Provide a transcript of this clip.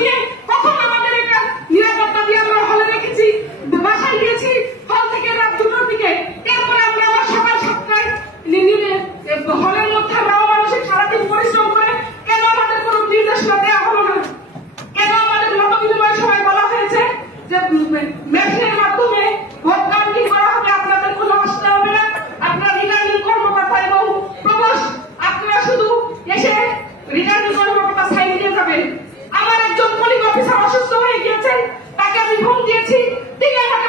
নিয়ে কখন আমাদের একটা নিরাপত্তা দিয়ে আমরা হলে রেখেছি, বাসায় গিয়েছি হল থেকে রাত 2টার দিকে। এরপরে আমরা আবার সকাল 7টায় হলের মধ্যে আমরা মানুষের সারাদিন পরিশ্রম করে কেন আমাদের কোনো নির্দেশনা দেওয়া হলো না? কেন আমাদের মত বিনিময় সময় বলা হয়েছে যে মেশিনের মাধ্যমে ভোট কাউন্টিং করা হবে, আপনাদের কোনো আসতে হবে না, আপনারা রিটার্নিং কর্মকর্তা এবং প্রবোস্ট আপনারা শুধু এসে রিটার্নিং কর্মকর্তা সাইন দিয়ে যাবেন। আমার একজন পুলিশ অফিসার অসুস্থ হয়ে গিয়েছেন, তাকে আমি ফোন দিয়েছি, তিনি আমাকে